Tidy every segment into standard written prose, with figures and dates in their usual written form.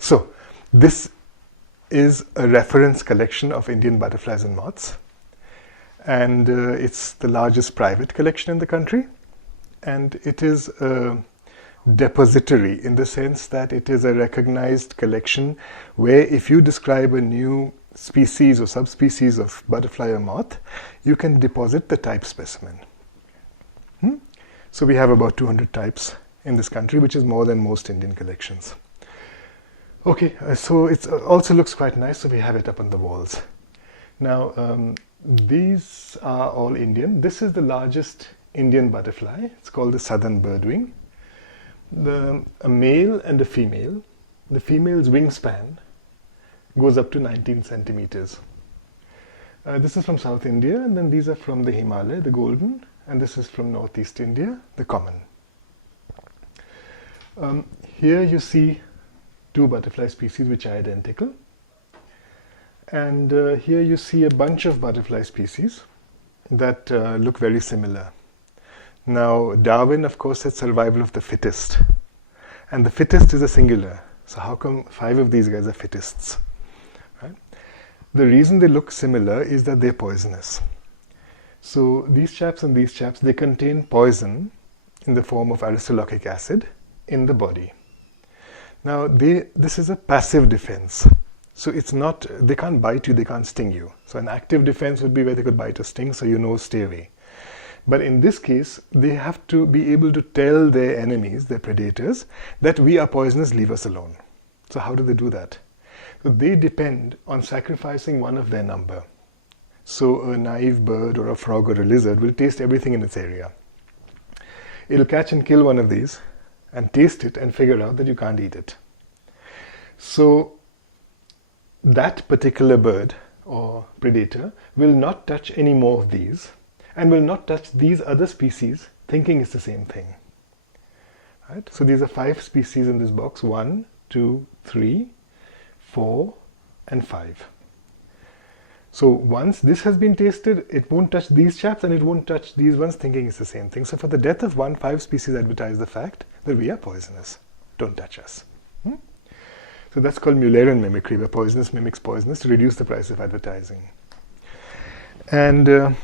So this is a reference collection of Indian butterflies and moths, and it's the largest private collection in the country, and it is a depository in the sense that it is a recognized collection where if you describe a new species or subspecies of butterfly or moth, you can deposit the type specimen. So we have about 200 types in this country, which is more than most Indian collections. Okay, so it also looks quite nice, so we have it up on the walls. Now, these are all Indian. This is the largest Indian butterfly. It's called the southern birdwing. A male and a female. The female's wingspan goes up to 19 centimeters. This is from South India, and then these are from the Himalaya, the golden, and this is from Northeast India, the common. Here you see two butterfly species which are identical, and here you see a bunch of butterfly species that look very similar. Now, Darwin, of course, said survival of the fittest, and the fittest is a singular. So how come 5 of these guys are fittests? Right? The reason they look similar is that they're poisonous. So these chaps and these chaps, they contain poison in the form of aristolochic acid in the body. Now, this is a passive defense. So it's not, they can't bite you, they can't sting you. So an active defense would be where they could bite or sting, so you know, stay away. But in this case, they have to be able to tell their enemies, their predators, that we are poisonous, leave us alone. So how do they do that? So they depend on sacrificing one of their number. So a naive bird or a frog or a lizard will taste everything in its area. It'll catch and kill one of these and taste it and figure out that you can't eat it. So that particular bird or predator will not touch any more of these and will not touch these other species thinking it's the same thing. Right? So these are 5 species in this box: 1, 2, 3, 4, and 5. So once this has been tasted, it won't touch these chaps and it won't touch these ones thinking it's the same thing. So for the death of 1, 5 species advertise the fact that we are poisonous. Don't touch us. So that's called Munerian mimicry, where poisonous mimics poisonous to reduce the price of advertising. And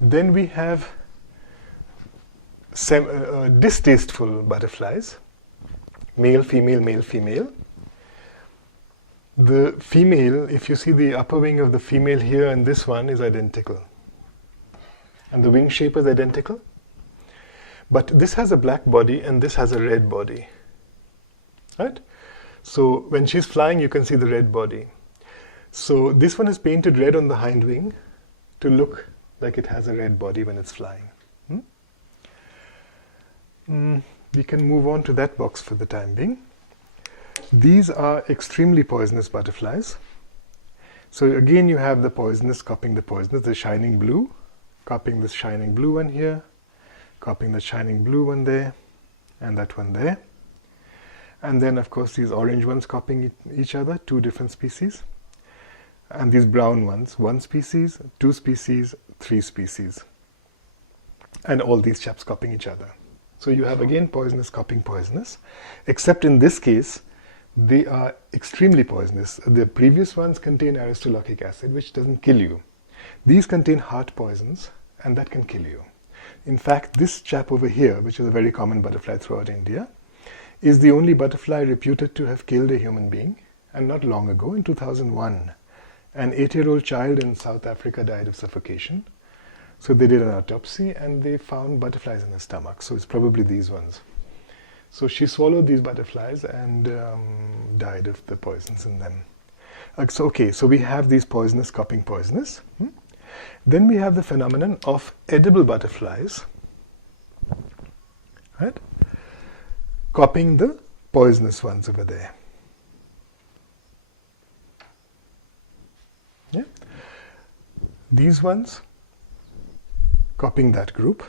then we have distasteful butterflies, male, female, male, female. The female, if you see the upper wing of the female here and this one, is identical. And the wing shape is identical. But this has a black body and this has a red body. Right? So when she's flying, you can see the red body. So this one is painted red on the hind wing to look like it has a red body when it's flying. We can move on to that box for the time being. These are extremely poisonous butterflies. So again, you have the poisonous copying the poisonous, the shining blue, copying this shining blue one here, copying the shining blue one there, and that one there. And then, of course, these orange ones copying each other, 2 different species. And these brown ones, 1 species, 2 species, 3 species. And all these chaps copying each other. So you have again poisonous copying poisonous, except in this case, they are extremely poisonous. The previous ones contain aristolochic acid, which doesn't kill you. These contain heart poisons, and that can kill you. In fact, this chap over here, which is a very common butterfly throughout India, is the only butterfly reputed to have killed a human being. And not long ago, in 2001, an 8-year-old child in South Africa died of suffocation. So they did an autopsy and they found butterflies in her stomach. So it's probably these ones. So she swallowed these butterflies and died of the poisons in them. So we have these poisonous copying poisonous. Then we have the phenomenon of edible butterflies, right, copying the poisonous ones over there. Yeah. These ones copying that group.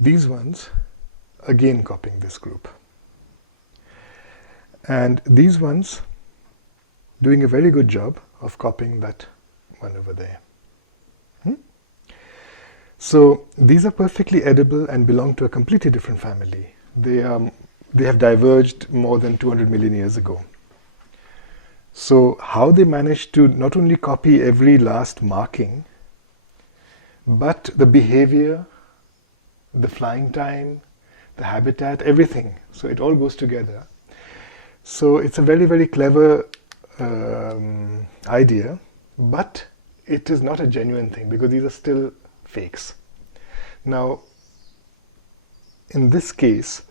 These ones again copying this group. And these ones doing a very good job of copying that one over there. So these are perfectly edible and belong to a completely different family. They are they have diverged more than 200 million years ago. So how they managed to not only copy every last marking, but the behavior, the flying time, the habitat, everything. So it all goes together. So it's a very, very clever idea, but it is not a genuine thing because these are still fakes. Now, in this case,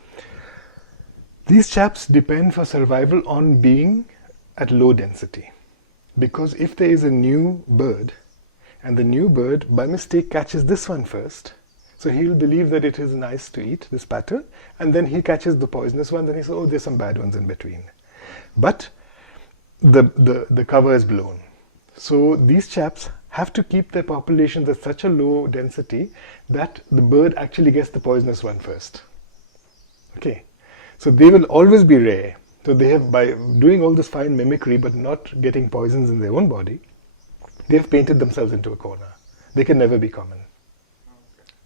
these chaps depend for survival on being at low density. Because if there is a new bird, and the new bird by mistake catches this one first, so he'll believe that it is nice to eat, this pattern, and then he catches the poisonous one, then he says, oh, there's some bad ones in between. But the cover is blown. So these chaps have to keep their populations at such a low density that the bird actually gets the poisonous one first. Okay, so they will always be rare. So they have, by doing all this fine mimicry but not getting poisons in their own body, they have painted themselves into a corner. They can never be common.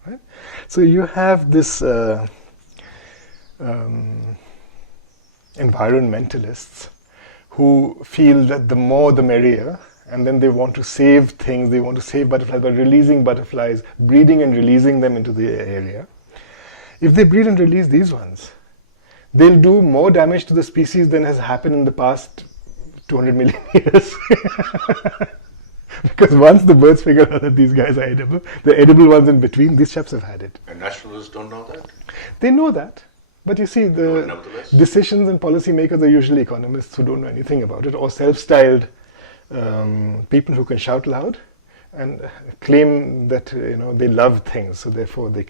Right? So you have this environmentalists who feel that the more the merrier, and then they want to save things, they want to save butterflies by releasing butterflies, breeding and releasing them into the area. If they breed and release these ones, they'll do more damage to the species than has happened in the past 200 million years. Because once the birds figure out that these guys are edible, the edible ones in between, these chaps have had it. And naturalists don't know that? They know that. But you see, the decisions and policymakers are usually economists who don't know anything about it, or self-styled people who can shout loud and claim that they love things, so therefore they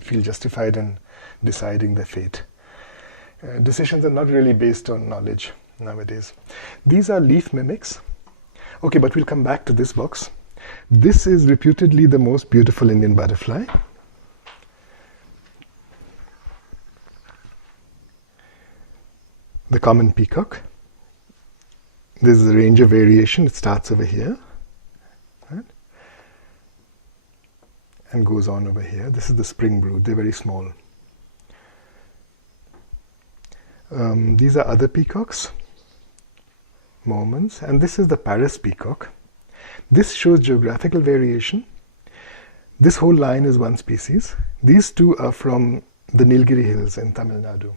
feel justified in deciding their fate. Decisions are not really based on knowledge nowadays. These are leaf mimics. Okay, but we'll come back to this box. This is reputedly the most beautiful Indian butterfly. The common peacock. This is a range of variation. It starts over here, right, and goes on over here. This is the spring brood. They're very small. These are other peacocks, Mormons, and this is the Paris peacock. This shows geographical variation. This whole line is one species. These two are from the Nilgiri hills in Tamil Nadu.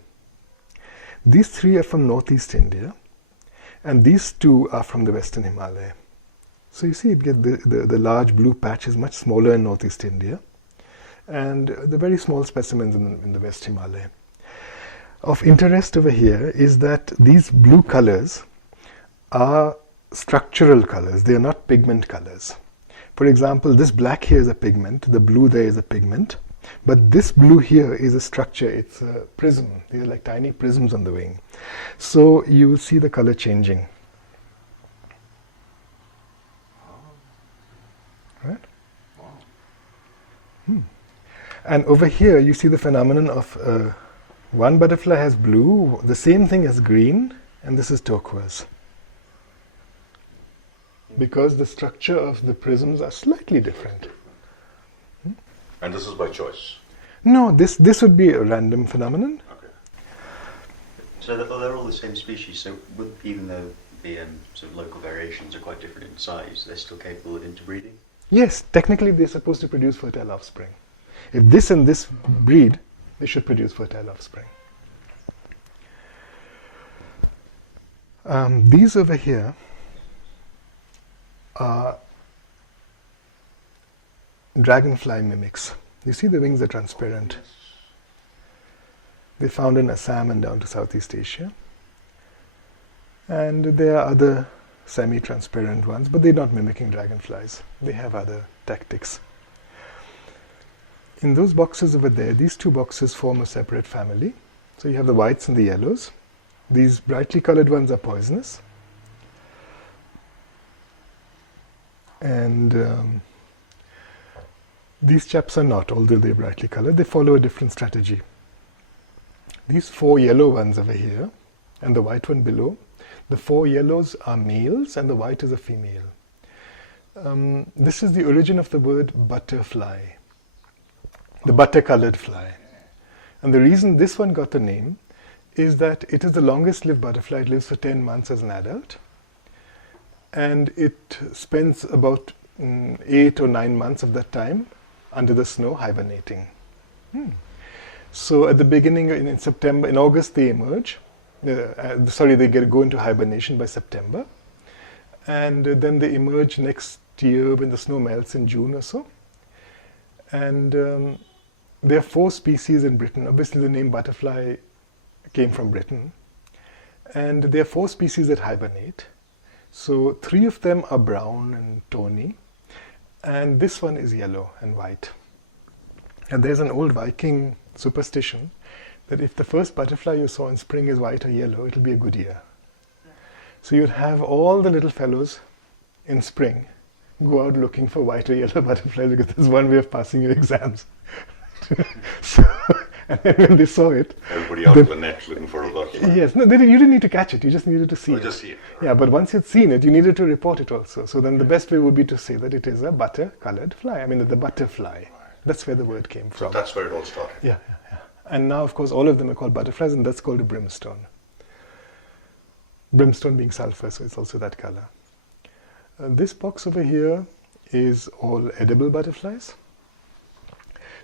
These three are from northeast India, and these two are from the western Himalaya. So you see, it get the large blue patch is much smaller in northeast India, and the very small specimens in the West Himalaya. Of interest over here is that these blue colors are structural colors. They are not pigment colors. For example, this black here is a pigment, the blue there is a pigment, but this blue here is a structure. It's a prism. These are like tiny prisms on the wing. So you will see the color changing. Right? And over here you see the phenomenon of one butterfly has blue, the same thing as green, and this is turquoise. Because the structure of the prisms are slightly different. And this is by choice? No, this would be a random phenomenon. Okay. So they're all the same species, so even though the sort of local variations are quite different in size, they're still capable of interbreeding? Yes, technically they're supposed to produce fertile offspring. If this and this breed, they should produce fertile offspring. These over here are dragonfly mimics. You see the wings are transparent. They found in Assam and down to Southeast Asia. And there are other semi-transparent ones, but they're not mimicking dragonflies. They have other tactics. In those boxes over there, these two boxes form a separate family. So you have the whites and the yellows. These brightly colored ones are poisonous. And these chaps are not, although they're brightly colored. They follow a different strategy. These four yellow ones over here, and the white one below, the four yellows are males and the white is a female. This is the origin of the word butterfly, the butter-colored fly. And the reason this one got the name is that it is the longest lived butterfly. It lives for 10 months as an adult, and it spends about 8 or 9 months of that time under the snow hibernating. So at the beginning, in September, in August they emerge. They go into hibernation by September, and then they emerge next year when the snow melts in June or so. And there are 4 species in Britain. Obviously the name butterfly came from Britain, and there are 4 species that hibernate. So 3 of them are brown and tawny, and this one is yellow and white. And there's an old Viking superstition that if the first butterfly you saw in spring is white or yellow, it'll be a good year. So you'd have all the little fellows in spring go out looking for white or yellow butterflies, because that's one way of passing your exams. So, and then when they saw it, Everybody out of the net looking for a butterfly. yes, no, you didn't need to catch it. You just needed to see it. Just see it. Yeah, but once you'd seen it, you needed to report it also. So then the best way would be to say that it is a butter-colored fly. I mean, the butterfly. That's where the word came So from. that's where it all started. Yeah. And now, of course, all of them are called butterflies, and that's called a brimstone. Brimstone being sulfur, so it's also that color. This box over here is all edible butterflies.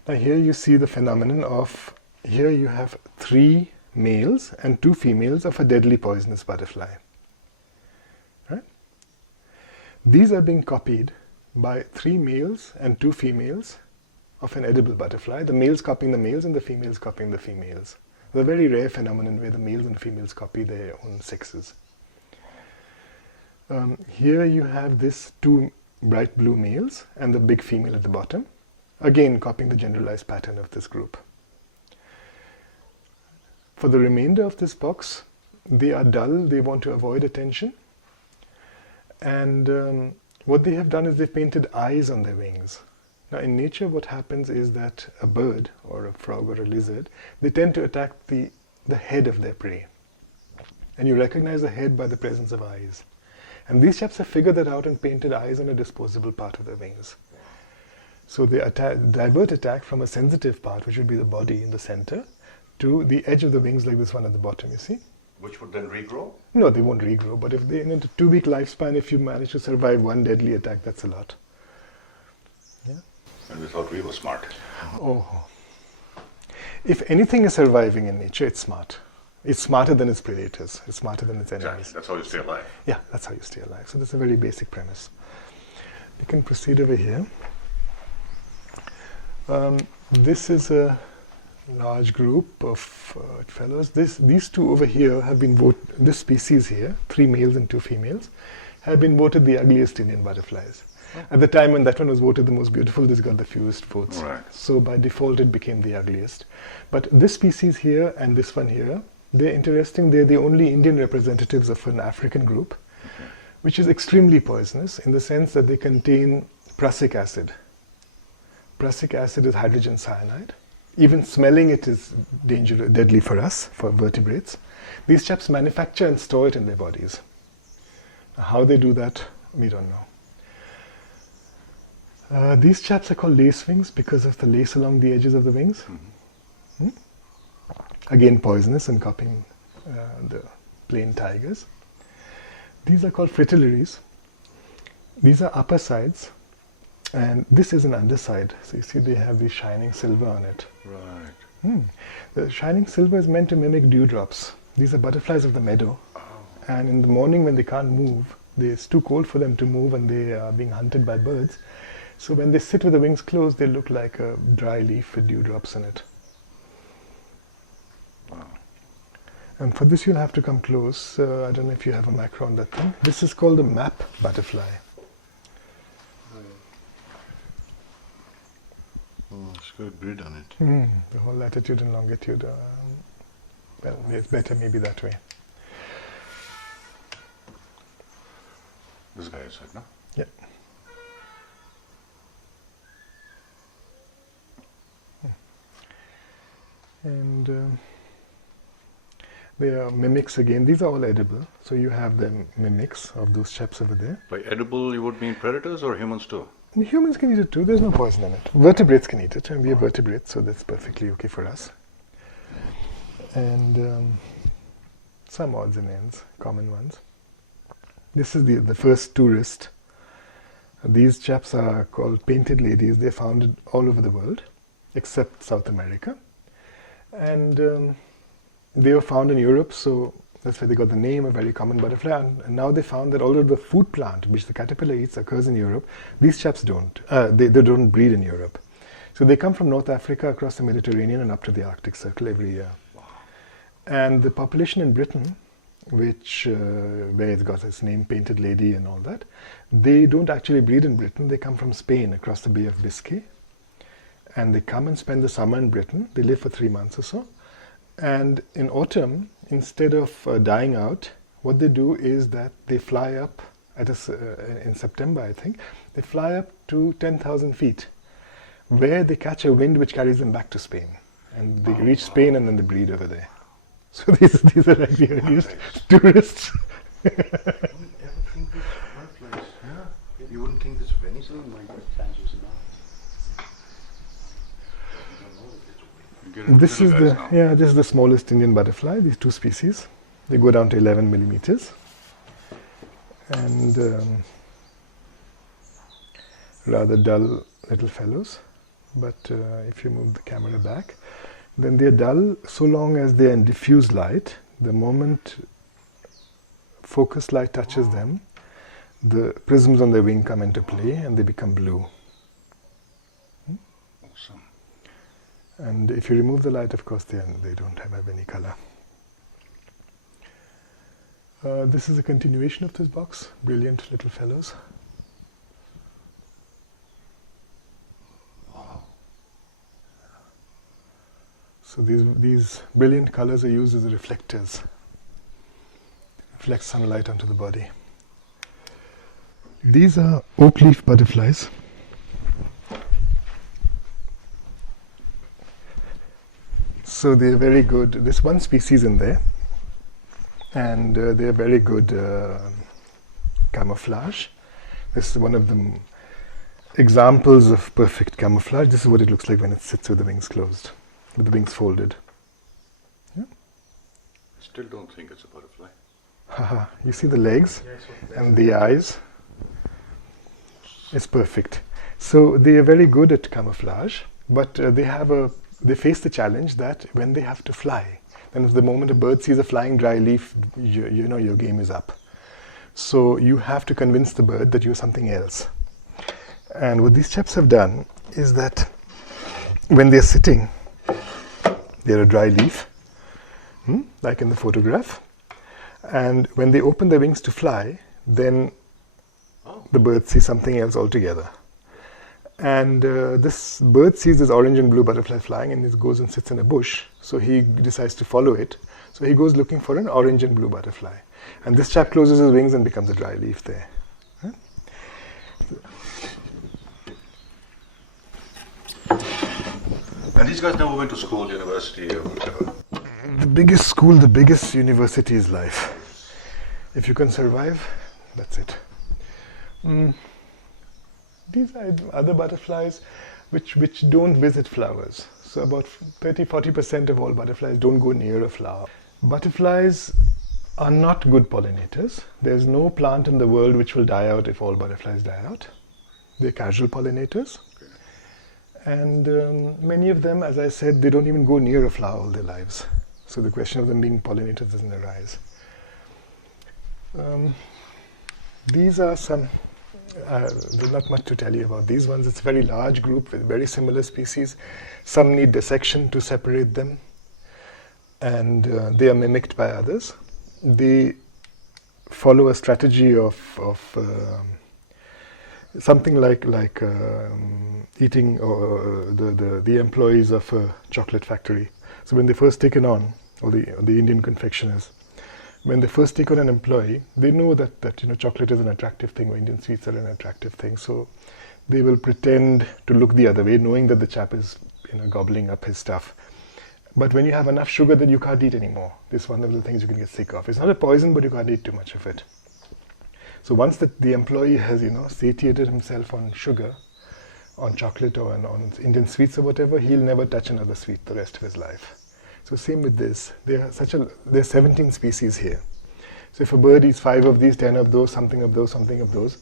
Now here you see the phenomenon of, here you have 3 males and 2 females of a deadly poisonous butterfly. Right? These are being copied by 3 males and 2 females of an edible butterfly, the males copying the males and the females copying the females. It's a very rare phenomenon where the males and females copy their own sexes. Here you have this 2 bright blue males and the big female at the bottom, again copying the generalized pattern of this group. For the remainder of this box, they are dull, they want to avoid attention, and what they have done is they've painted eyes on their wings. Now in nature what happens is that a bird or a frog or a lizard, they tend to attack the head of their prey. And you recognize the head by the presence of eyes. And these chaps have figured that out and painted eyes on a disposable part of their wings. So they divert attack from a sensitive part, which would be the body in the center, to the edge of the wings like this one at the bottom, you see? Which would then regrow? No, they won't regrow, but if they, in a 2-week lifespan, if you manage to survive 1 deadly attack, that's a lot. Yeah. And we thought we were smart. Oh. If anything is surviving in nature, it's smart. It's smarter than its predators. It's smarter than its enemies. Exactly. That's how you stay alive. Yeah, that's how you stay alive. So that's a very basic premise. You can proceed over here. This is a large group of fellows. These 2 over here have been voted, this species here, 3 males and 2 females, have been voted the ugliest Indian butterflies. At the time when that one was voted the most beautiful, this got the fewest votes. Right. So by default it became the ugliest. But this species here and this one here, they're interesting. They're the only Indian representatives of an African group, which is extremely poisonous in the sense that they contain prussic acid. Prussic acid is hydrogen cyanide. Even smelling it is deadly for us, for vertebrates. These chaps manufacture and store it in their bodies. How they do that, we don't know. These chaps are called lacewings because of the lace along the edges of the wings. Again poisonous and copying the plain tigers. These are called fritillaries. These are upper sides, and this is an underside. So you see they have the shining silver on it. Right. The shining silver is meant to mimic dewdrops. These are butterflies of the meadow. And in the morning when they can't move, it's too cold for them to move and they are being hunted by birds. So when they sit with the wings closed, they look like a dry leaf with dewdrops in it. And for this you'll have to come close. I don't know if you have a macro on that thing. This is called a map butterfly. Oh, it's got a grid on it. The whole latitude and longitude. Well, it's better maybe that way. This guy is it, no? Yeah. And they are mimics again. These are all edible. So you have the mimics of those chaps over there. By edible, you would mean predators or humans too? And humans can eat it too. There's no poison in it. Vertebrates can eat it, and we are vertebrates, so that's perfectly okay for us. And some odds and ends, common ones. This is the first tourist. These chaps are called painted ladies. They're found all over the world, except South America. And they were found in Europe, so that's why they got the name, a very common butterfly. And now they found that although the food plant, which the caterpillar eats, occurs in Europe, these chaps don't. They don't breed in Europe. So they come from North Africa across the Mediterranean and up to the Arctic Circle every year. Wow. And the population in Britain, which where it's got its name, Painted Lady and all that, they don't actually breed in Britain. They come from Spain across the Bay of Biscay. And they come and spend the summer in Britain. They live for 3 months or so. And in autumn, instead of dying out, what they do is that they fly up, in September I think, they fly up to 10,000 feet, where they catch a wind which carries them back to Spain. And they reach Spain and then they breed over there. So these are like the earliest tourists. You wouldn't ever think this birthplace, yeah? You wouldn't think this of anything. This is the smallest Indian butterfly. These two species, they go down to 11 millimeters, and rather dull little fellows. But if you move the camera back, then they are dull so long as they are in diffuse light. The moment focused light touches them, the prisms on their wing come into play and they become blue. Awesome. And if you remove the light, of course, they don't have any color. This is a continuation of this box. Brilliant little fellows. So these brilliant colors are used as reflectors. Reflect sunlight onto the body. These are Oakleaf butterflies. So they are very good. There's one species in there, and they are very good camouflage. This is one of the examples of perfect camouflage. This is what it looks like when it sits with the wings closed, with the wings folded. Yeah? I still don't think it's a butterfly. Haha, you see the legs and the eyes? It's perfect. So they are very good at camouflage, but they face the challenge that when they have to fly, then the moment a bird sees a flying dry leaf, you know your game is up. So you have to convince the bird that you're something else. And what these chaps have done is that when they're sitting, they're a dry leaf, like in the photograph. And when they open their wings to fly, then the bird sees something else altogether. And this bird sees this orange and blue butterfly flying, and it goes and sits in a bush. So he decides to follow it. So he goes looking for an orange and blue butterfly. And this chap closes his wings and becomes a dry leaf there. Huh? And these guys never went to school, university, or whatever. The biggest school, the biggest university is life. If you can survive, that's it. These are other butterflies which don't visit flowers. So about 30-40% of all butterflies don't go near a flower. Butterflies are not good pollinators. There's no plant in the world which will die out if all butterflies die out. They're casual pollinators. Okay. And many of them, as I said, they don't even go near a flower all their lives. So the question of them being pollinators doesn't arise. These are some, there's not much to tell you about these ones. It's a very large group with very similar species. Some need dissection to separate them, and they are mimicked by others. They follow a strategy of something like eating the employees of a chocolate factory. So when they first taken on, or the Indian confectioners, when they first take on an employee, they know that chocolate is an attractive thing, or Indian sweets are an attractive thing. So they will pretend to look the other way, knowing that the chap is gobbling up his stuff. But when you have enough sugar that you can't eat anymore, this is one of the things you can get sick of. It's not a poison, but you can't eat too much of it. So once the employee has satiated himself on sugar, on chocolate or on Indian sweets or whatever, he'll never touch another sweet the rest of his life. So same with this. There are 17 species here. So if a bird eats 5 of these, 10 of those, something of those, something of those,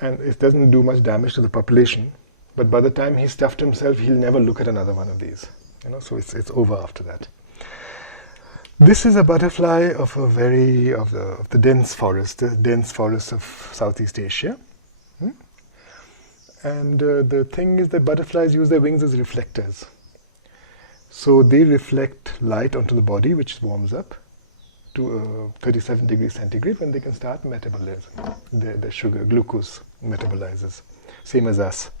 and it doesn't do much damage to the population, but by the time he's stuffed himself, he'll never look at another one of these. So it's over after that. This is a butterfly of the dense forest, the dense forests of Southeast Asia. And the thing is that butterflies use their wings as reflectors. So they reflect light onto the body, which warms up to 37 degrees centigrade when they can start metabolism. The sugar, glucose metabolizes, same as us.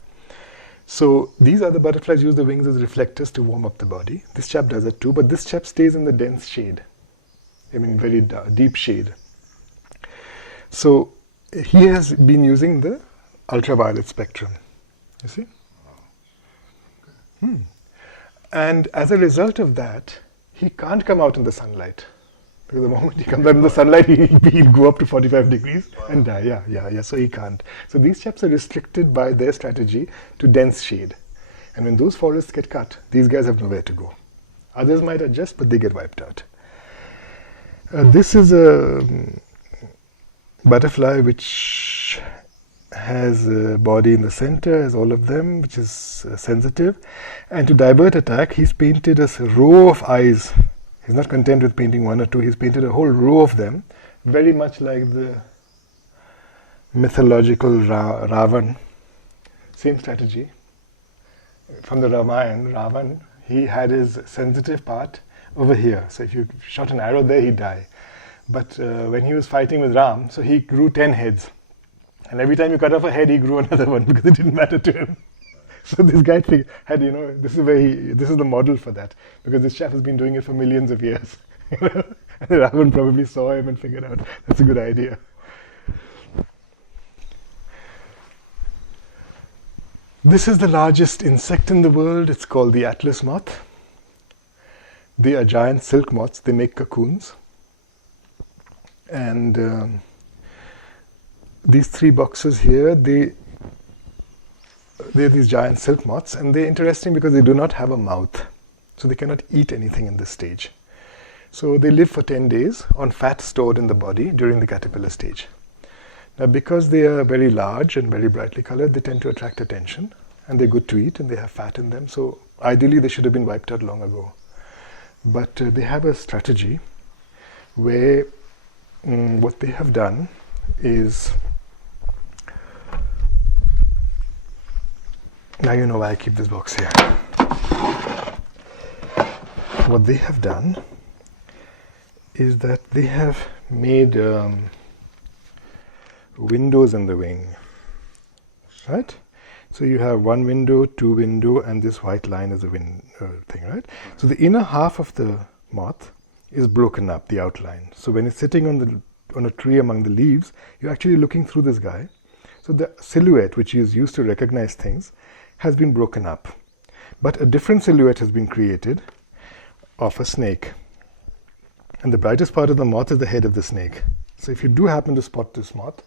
So these other butterflies use the wings as reflectors to warm up the body. This chap does it too, but this chap stays in the dense shade. I mean, very deep shade. So he has been using the ultraviolet spectrum, you see? And as a result of that, he can't come out in the sunlight. Because the moment he comes out in the sunlight, he'll go up to 45 degrees and die. Yeah, so he can't. So these chaps are restricted by their strategy to dense shade. And when those forests get cut, these guys have nowhere to go. Others might adjust, but they get wiped out. This is a butterfly which has a body in the center, as all of them, which is sensitive. And to divert attack, he's painted a row of eyes. He's not content with painting one or two, he's painted a whole row of them, very much like the mythological Ravan. Same strategy. From the Ramayana, Ravan, he had his sensitive part over here. So if you shot an arrow there, he'd die. But when he was fighting with Ram, so he grew 10 heads. And every time you cut off a head, he grew another one because it didn't matter to him. So this guy had, this is the model for that, because this chap has been doing it for millions of years. And Ravan probably saw him and figured out that's a good idea. This is the largest insect in the world. It's called the Atlas moth. They are giant silk moths. They make cocoons. And these 3 boxes here, they're these giant silk moths, and they're interesting because they do not have a mouth. So they cannot eat anything in this stage. So they live for 10 days on fat stored in the body during the caterpillar stage. Now because they are very large and very brightly colored, they tend to attract attention, and they're good to eat, and they have fat in them. So ideally they should have been wiped out long ago. But they have a strategy where what they have done is, now you know why I keep this box here. What they have done is that they have made windows in the wing, right? So you have 1 window, 2 window, and this white line is a thing, right? So the inner half of the moth is broken up, the outline. So when it's sitting on a tree among the leaves, you're actually looking through this guy. So the silhouette, which is used to recognize things, has been broken up. But a different silhouette has been created of a snake. And the brightest part of the moth is the head of the snake. So if you do happen to spot this moth,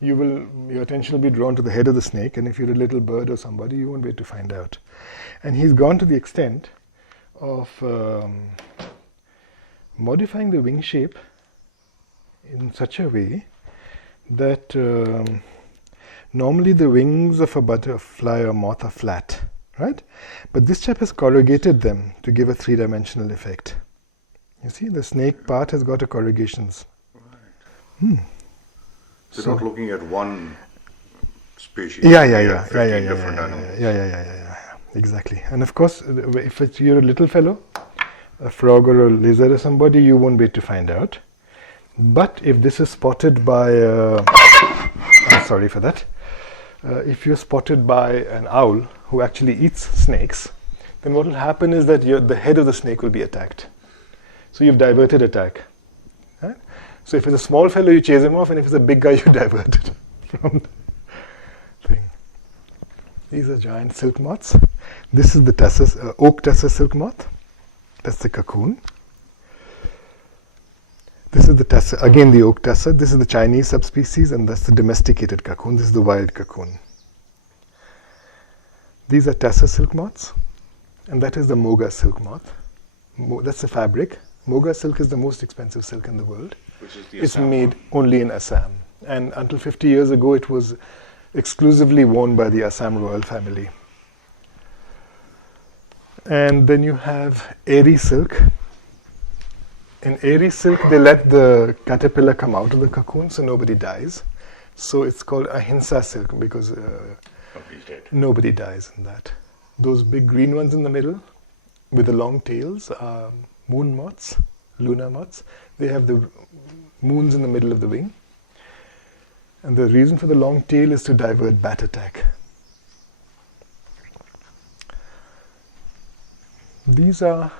your attention will be drawn to the head of the snake, and if you're a little bird or somebody, you won't be able to find out. And he's gone to the extent of modifying the wing shape in such a way that normally the wings of a butterfly or moth are flat, right? But this chap has corrugated them to give a 3-dimensional effect. You see, the snake part has got a corrugations. Right. So not looking at one species. Yeah. Different animals. Yeah. Exactly. And of course, if you're a little fellow, a frog or a lizard or somebody, you won't be able to find out. But if this is spotted by, I'm sorry for that, if you're spotted by an owl who actually eats snakes, then what will happen is that the head of the snake will be attacked. So you've diverted attack. Right? So if it's a small fellow, you chase him off, and if it's a big guy, you divert it from the thing. These are giant silk moths. This is the oak tusser silk moth. That's the cocoon. This is the tusser, again the oak tusser. This is the Chinese subspecies, and that's the domesticated cocoon. This is the wild cocoon. These are tusser silk moths, and that is the Moga silk moth. That's the fabric. Moga silk is the most expensive silk in the world. Which is the It's Assam made one. only in Assam. And until 50 years ago, it was exclusively worn by the Assam royal family. And then you have airy silk. In airy silk, they let the caterpillar come out of the cocoon so nobody dies. So it's called ahimsa silk because Nobody's dead. nobody dies in that. Those big green ones in the middle with the long tails are moon moths, lunar moths. They have the moons in the middle of the wing. And the reason for the long tail is to divert bat attack. These are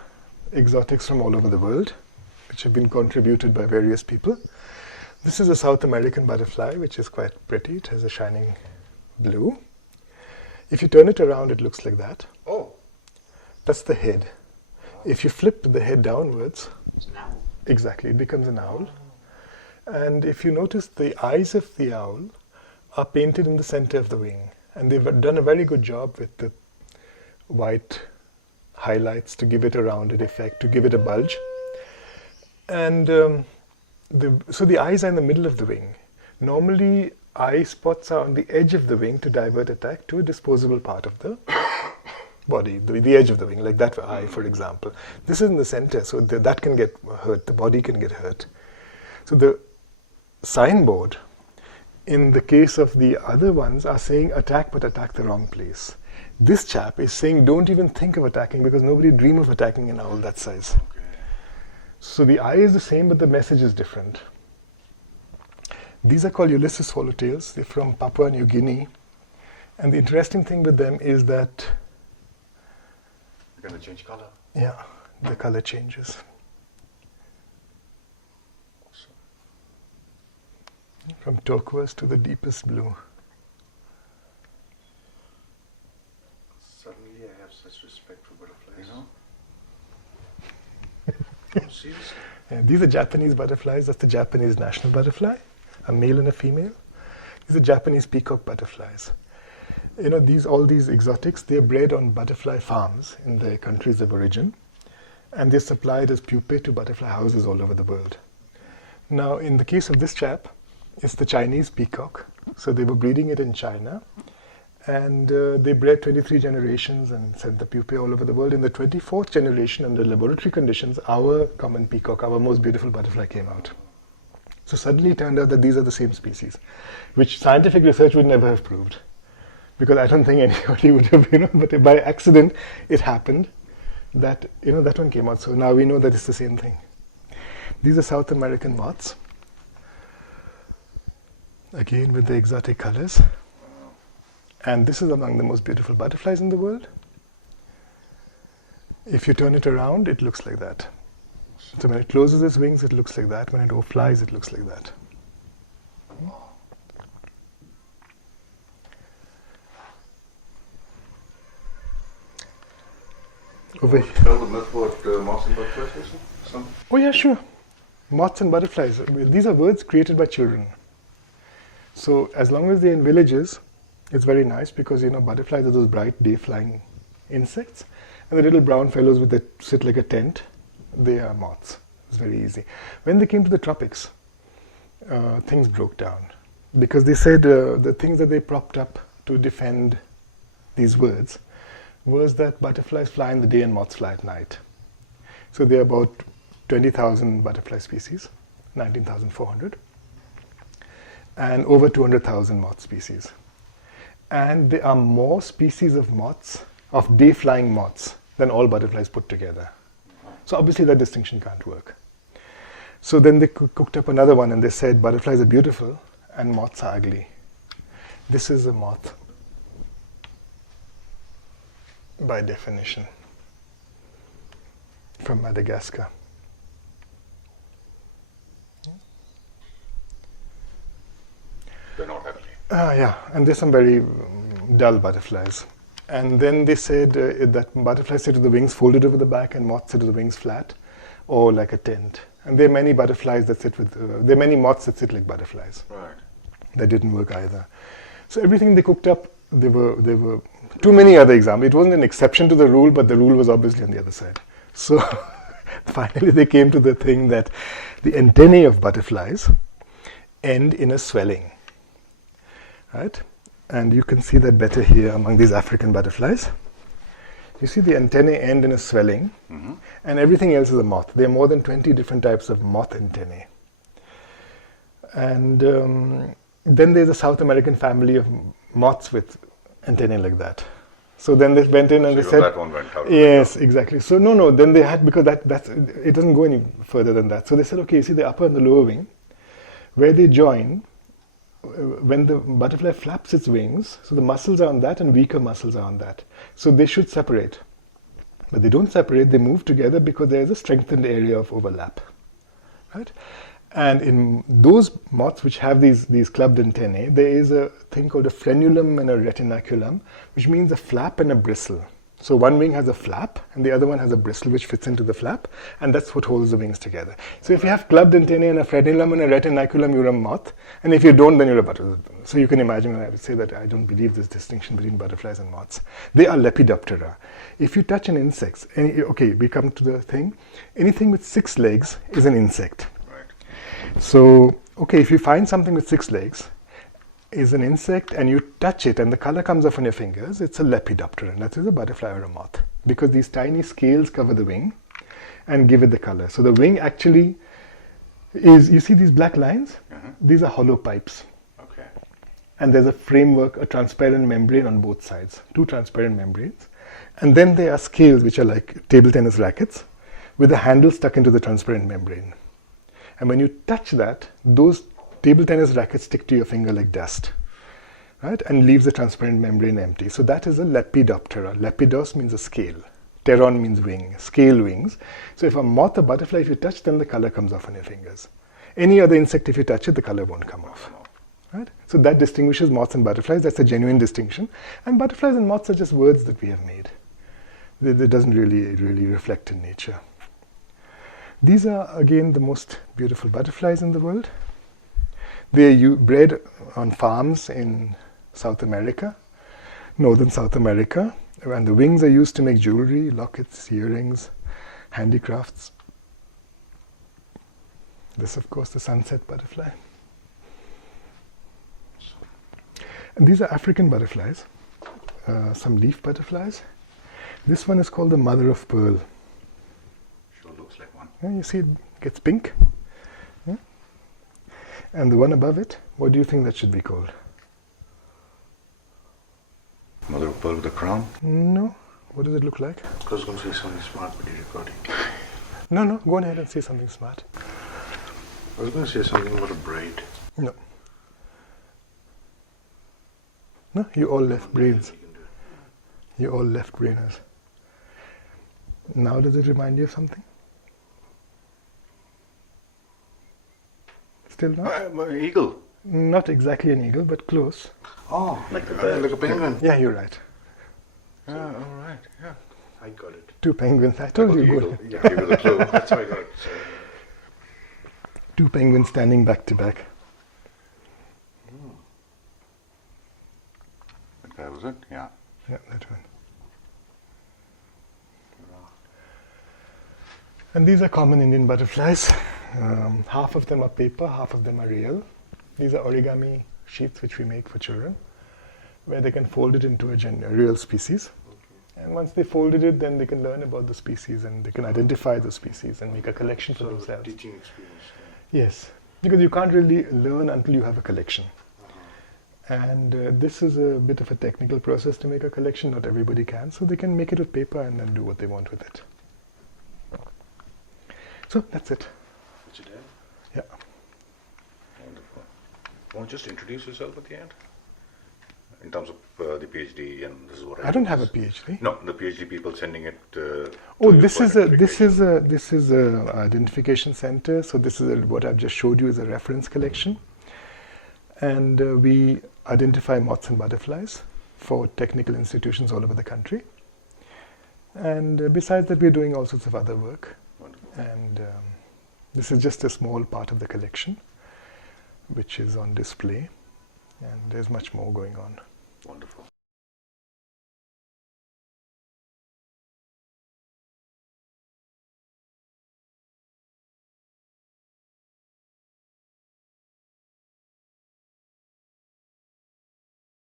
exotics from all over the world, which have been contributed by various people. This is a South American butterfly, which is quite pretty. It has a shining blue. If you turn it around, it looks like that. Oh, That's the head. If you flip the head downwards, It's an owl. exactly, it becomes an owl. And if you notice, the eyes of the owl are painted in the center of the wing. And they've done a very good job with the white highlights to give it a rounded effect, to give it a bulge. And so the eyes are in the middle of the wing. Normally, eye spots are on the edge of the wing to divert attack to a disposable part of the body, the edge of the wing, like that eye, for example. This is in the center, so that can get hurt, the body can get hurt. So the signboard, in the case of the other ones, are saying attack, but attack the wrong place. This chap is saying don't even think of attacking because nobody dream of attacking an owl that size. okay. So the eye is the same, but the message is different. These are called Ulysses swallowtails. They're from Papua New Guinea. And the interesting thing with them is that, They're going to change color. yeah, the color changes. Awesome. From turquoise to the deepest blue. Suddenly I have such respect for butterflies. You know? Oh, seriously? Yeah, these are Japanese butterflies. That's the Japanese national butterfly, a male and a female. These are Japanese peacock butterflies. You know, all these exotics, they're bred on butterfly farms in their countries of origin, and they're supplied as pupae to butterfly houses all over the world. Now, in the case of this chap, it's the Chinese peacock. So they were breeding it in China, and they bred 23 generations and sent the pupae all over the world. In the 24th generation, under laboratory conditions, our common peacock, our most beautiful butterfly, came out. So suddenly it turned out that these are the same species, which scientific research would never have proved. Because I don't think anybody would have, but by accident it happened that, that one came out. So now we know that it's the same thing. These are South American moths. Again with the exotic colors. And this is among the most beautiful butterflies in the world. If you turn it around, it looks like that. So when it closes its wings, it looks like that. When it flies, it looks like that. Over here. Tell the myth what moths and butterflies is? Some? Oh yeah, sure. Moths and butterflies. These are words created by children. So as long as they're in villages, it's very nice because butterflies are those bright day-flying insects, and the little brown fellows that sit like a tent, they are moths. It's very easy. When they came to the tropics, things broke down because they said the things that they propped up to defend these words was that butterflies fly in the day and moths fly at night. So there are about 20,000 butterfly species, 19,400, and over 200,000 moth species. And there are more species of moths, of day-flying moths, than all butterflies put together. So obviously that distinction can't work. So then they cooked up another one and they said butterflies are beautiful and moths are ugly. This is a moth, by definition, from Madagascar. They're not ugly. Yeah, and there's some very dull butterflies. And then they said that butterflies sit with the wings folded over the back and moths sit with the wings flat or like a tent. And there are many butterflies that sit with, there are many moths that sit like butterflies. Right. That didn't work either. So everything they cooked up, there were too many other examples. It wasn't an exception to the rule, but the rule was obviously on the other side. So finally they came to the thing that the antennae of butterflies end in a swelling, right? And you can see that better here among these African butterflies. You see the antennae end in a swelling, and everything else is a moth. There are more than 20 different types of moth antennae. And then there's a South American family of moths with antennae like that. So then they went in and they said, that one went out. yes, exactly. So no, then they had, because that's, it doesn't go any further than that. So they said, okay, you see the upper and the lower wing, where they join, when the butterfly flaps its wings, so the muscles are on that and weaker muscles are on that. So they should separate. But they don't separate, they move together because there is a strengthened area of overlap, right? And in those moths which have these clubbed antennae, there is a thing called a frenulum and a retinaculum, which means a flap and a bristle. So one wing has a flap and the other one has a bristle which fits into the flap, and that's what holds the wings together. So if you have clubbed antennae and a frenulum and a retinaculum, you're a moth, and if you don't, then you're a butterfly. So you can imagine when I would say that I don't believe this distinction between butterflies and moths. They are Lepidoptera. If you touch an insect, okay, we come to the thing, anything with 6 legs is an insect. So, okay, if you find something with 6 legs, is an insect, and you touch it and the color comes off on your fingers, it's a Lepidoptera, and that is a butterfly or a moth, because these tiny scales cover the wing and give it the color. So the wing actually is, you see these black lines? These are hollow pipes. Okay. And there's a framework, a transparent membrane on both sides, 2 transparent membranes. And then there are scales which are like table tennis rackets with a handle stuck into the transparent membrane. And when you touch that, those table tennis rackets stick to your finger like dust, right? And leaves the transparent membrane empty. So that is a Lepidoptera. Lepidos means a scale. Pteron means wing, scale wings. So if a moth or butterfly, if you touch them, the color comes off on your fingers. Any other insect, if you touch it, the color won't come off. Right? So that distinguishes moths and butterflies. That's a genuine distinction. And butterflies and moths are just words that we have made. That doesn't really reflect in nature. These are, again, the most beautiful butterflies in the world. They are bred on farms in South America, northern South America, and the wings are used to make jewelry, lockets, earrings, handicrafts. This, of course, the sunset butterfly. And these are African butterflies, some leaf butterflies. This one is called the mother of pearl. Sure looks like one. Yeah, you see it gets pink. Yeah? And the one above it, what do you think that should be called? Mother of pearl with a crown? No. What does it look like? I was going to say something smart, but you're recording. No, go on ahead and say something smart. I was going to say something about a braid. No. No, you all left brains. You all left brainers. Now does it remind you of something? Still not? Eagle. Not exactly an eagle, but close. Oh, Like a bird. like a penguin. Yeah, you're right. Yeah, all right. Yeah, I got it. 2 penguins. I told you. Eagle. Good. Yeah, give it a clue. That's how I got it. So. 2 penguins standing back to back. That was it? Yeah. Yeah, that one. And these are common Indian butterflies. Half of them are paper, half of them are real. These are origami sheets which we make for children, where they can fold it into a real species. Okay. And once they folded it, then they can learn about the species and they can identify the species and make a collection for themselves. Teaching experience. Yes, because you can't really learn until you have a collection. And this is a bit of a technical process to make a collection. Not everybody can, so they can make it with paper and then do what they want with it. So that's it. That's it, Yeah. Wonderful. Want to just introduce yourself at the end? In terms of the PhD, and this is what I don't have a PhD. No, the PhD people sending it. Oh, this is a identification center. So this is what I've just showed you is a reference collection, and we identify moths and butterflies for technical institutions all over the country. And besides that, we're doing all sorts of other work. Wonderful. And this is just a small part of the collection, which is on display, and there's much more going on. Wonderful.